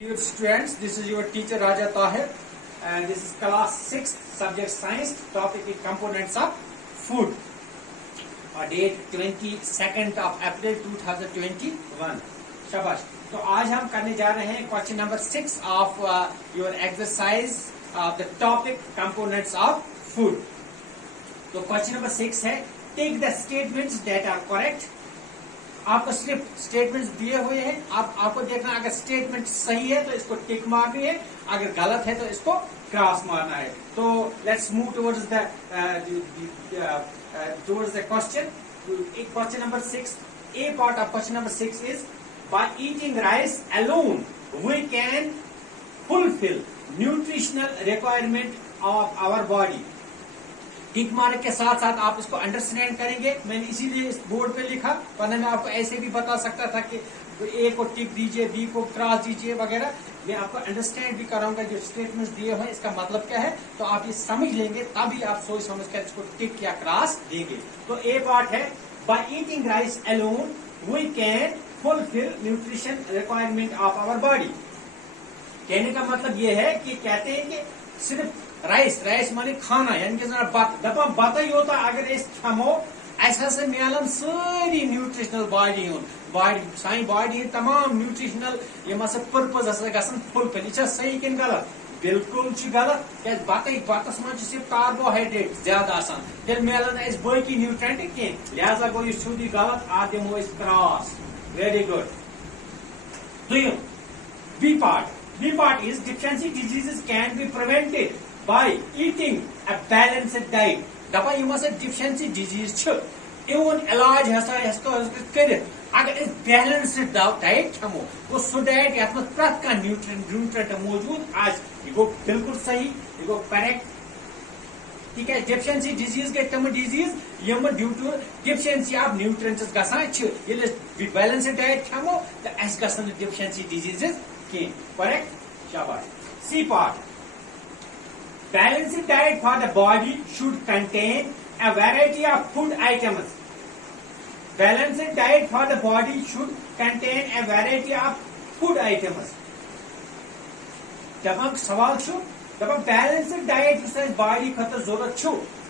Dear students, this is your teacher Raja Tahir and this is class 6 subject science, topic is components of food. Date 22nd of April 2021. शाबाश. तो आज हम करने जा रहे हैं question number 6 of your exercise of the topic components of food. तो question number 6 है take the statements that are correct. आपको सिर्फ स्टेटमेंट्स दिए हुए हैं. आपको देखना अगर स्टेटमेंट सही है तो इसको टिक मारनी है, अगर गलत है तो इसको क्रॉस मारना है. तो let's move towards the question. Question number 6, A part of question number 6 is by eating rice alone we can fulfil nutritional requirement of our body. Tick mark के साथ साथ आप इसको अंडरस्टैंड करेंगे. मैंने इसीलिए इस बोर्ड पे लिखा, वरना मैं आपको ऐसे भी बता सकता था कि ए को टिक दीजिए, बी को क्रॉस दीजिए वगैरह. मैं आपको अंडरस्टैंड भी कराऊंगा जो स्टेटमेंट्स दिए हुए इसका मतलब क्या है, तो आप ये समझ लेंगे तभी आप सोच समझ कर इसको टिक या क्रॉस देंगे. तो ए पार्ट है by eating rice alone we can fulfil nutrition requirement of our body. कहने का मतलब ये है कि कहते हैं कि सिर्फ राइस माने खाना, यानी कि दपान बत योता अगर खमो अस मिलन सारी न्यूट्रिशनल बॉडी सानी बॉडी तमाम न्यूट्रिशनल यम पर्पज गसन फुलफिल. यह सही किन गलत? बिल्कुल गलत. क्या बतस मन सिर्फ कार्बोहाइड्रेट ज्यादा आसान, तेल मिलन बाकी न्यूट्रेंट कह, लिहाजा गो यह सूदी गलत. आ दिमो cross. Very good. B part is deficiency diseases can be prevented by eating a balanced diet. दपा यम deficiency disease इवन इलाज कर अगर बैलेंस्ड डाइट खमो तो सह डाइट ये प्रत कह न्यूट्रेंट मौजूद आज. यह गो बिल्कुल सही, यह गो करेक्ट. ठीक है. डेफिशिएंसी डिजीज गई तम डिजीज यम due to deficiency of nutrients गसान. बैलेंस्ड डाइट खमो तो अस गसन डेफिशिएंसी डिजीजेस कह. करेक्ट. शाबाश. C part balanced diet for the body should contain a variety of food items. Balanced diet for the body should contain a variety of food items. जब हम सवाल दपान balanced diet इस body खतर जरूरत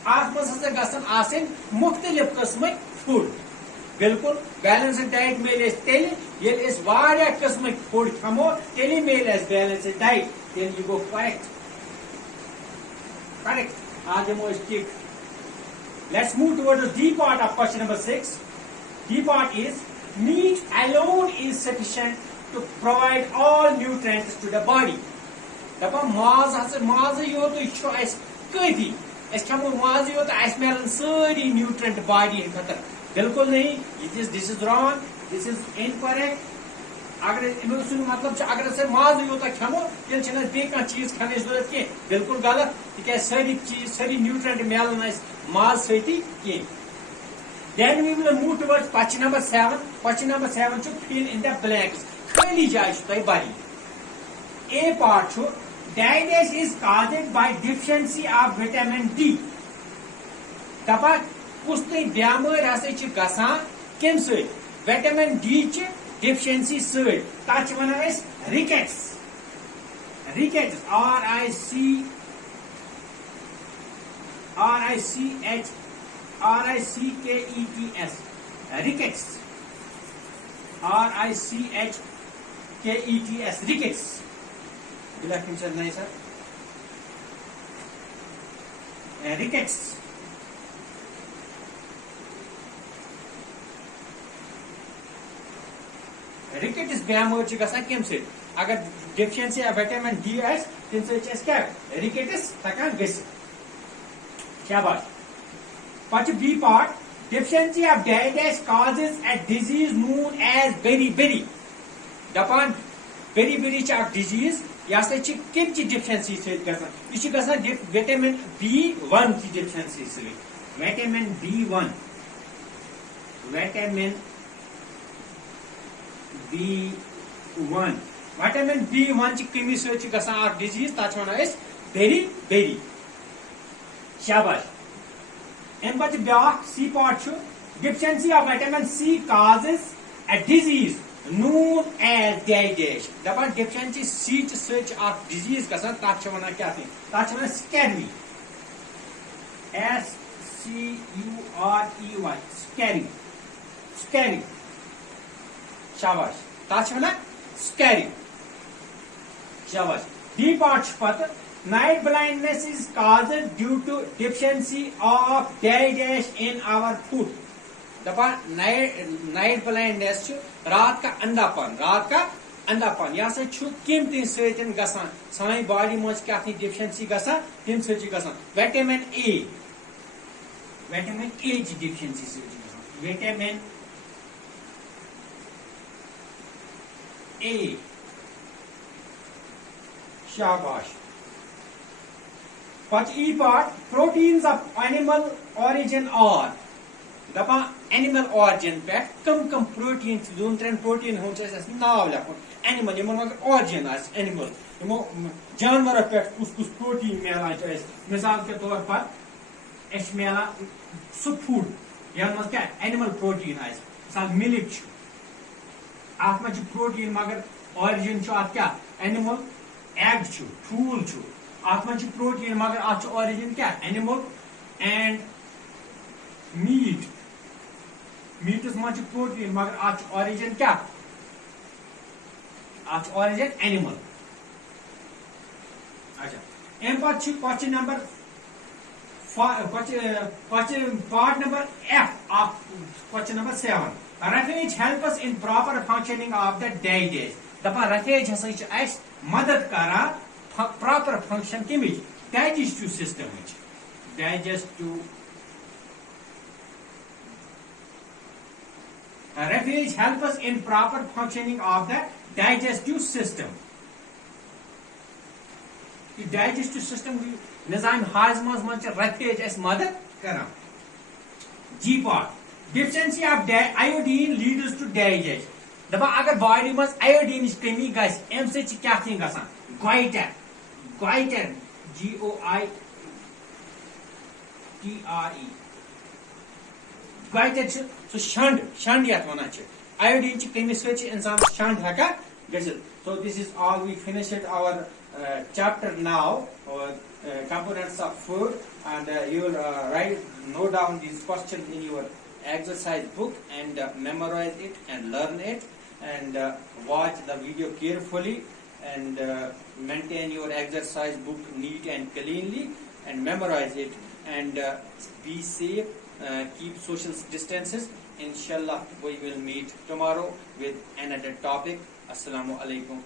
अत मज गसन आसन मुख्तलिफ किस्म फूड. बिल्कुल बैलेंस्ड डाइट मिले तेल ये किस्म फूड खमो तेल मिले बैलेंस्ड डाइट. तेल यह go correct. Correct. Ademo is tick. Let's move towards the D part of question number 6. D part is meat alone is sufficient to provide all nutrients to the body. दपा माज योत coffee खमो माज योत मिलन सारी nutrient body खतर. बिल्कुल नहीं. This is wrong. This is incorrect. अगर अमुक मतलब अगर माज योत खमो तेल बे चीज खाने जरूरत कह. बिल्कुल गलत. तिक सारी चीज सारी न्यूट्रेंट मिलन माज सती कह. Then we will move towards question number 7. Question number 7 fill in the blanks. खाली जाय तुम भरनी. A part diabetes is caused by deficiency of vitamin D. दपा कुछ बेमार हसा गसान कम सत विटामिन डी डिफिशिएंसी सत वन rickets. Rickets RICKETS rickets. RICKETS rickets. Sir नहीं सर. रिकेट्स. रिकेट्स बेमार गसान कम सत अगर डेफिशिएंसी विटामिन डी तम क्या रिकेट्स हकान गसित. शाबाश. पच B part deficiency of diabetes causes a disease known as beriberi. दपान बेरी डिजीज यह कम डिफिशिएंसी सत विटामिन B1 की डिफिशिएंसी सत. विटामिन B1 विटामिन B1 की कमी सत डिजीज तथ वन बेरी. शाबाश. अम पे ब्या C part deficiency of vitamin C causes a disease known as dash दपान deficiency C search of disease गसान ताच वना क्या थी ताच वना scurvy SCUREY scurvy शाबाश ताच वना scurvy शाबाश D part पत night blindness is caused due to deficiency of dash in our food दपा night blindness रात का अंधापन यह किमती सतन गसान सान बॉडी मज क्या डिफिशेंसी गसान तम सतन vitamin A deficiency vitamin A शाबाश पच E part proteins of animal origin और दपा एनिमल ऑरिजिन पे कम प्रोटीन दोन त्रेन प्रोटीन नाव लिखुन एनिमल इन मगर ऑरिजिन एनिमल यमो जानवर पे कुछ प्रोटीन मिलान मिसाल के तौर पर मिलान सह फूड यह मज क्या एनिमल प्रोटीन मिसाल मिल्क अत मे प्रोटीन मगर ऑरिजिन अत क्या एनिमल एग ठूल अत मे प्रोटीन मगर अत ऑरिजिन क्या एनिमल एंड मीटस मज प्रोटीन मगर आज ऑरिजिन क्या आज ऑरिजिन एनिमल अच्छा अम question number part number F of question number 7 roughage help us in proper functioning of the digest दपा रेफेज हसा मदद करा प्रॉपर फंक्शन कमिच digestive system Refuge help us in proper functioning of the digestive system. The digestive system निजाम हाजमस मज refuge अस मदद करान G part deficiency of iodine leads to digest दबा अगर बॉडी मज आयोडीन कमी गस अम से क्या थी गसान गोइटर GOITRE गोइटर सो शंड यथ वन आयोडीन कमी इंसान शंड हेका गजित so this is all we finished our chapter now components of food and you will note down these questions in your exercise book and memorize it and learn it and watch the video carefully and maintain your exercise book neat and cleanly and memorize it and be safe. Keep social distances. Inshallah, we will meet tomorrow with another topic. Assalamu alaikum.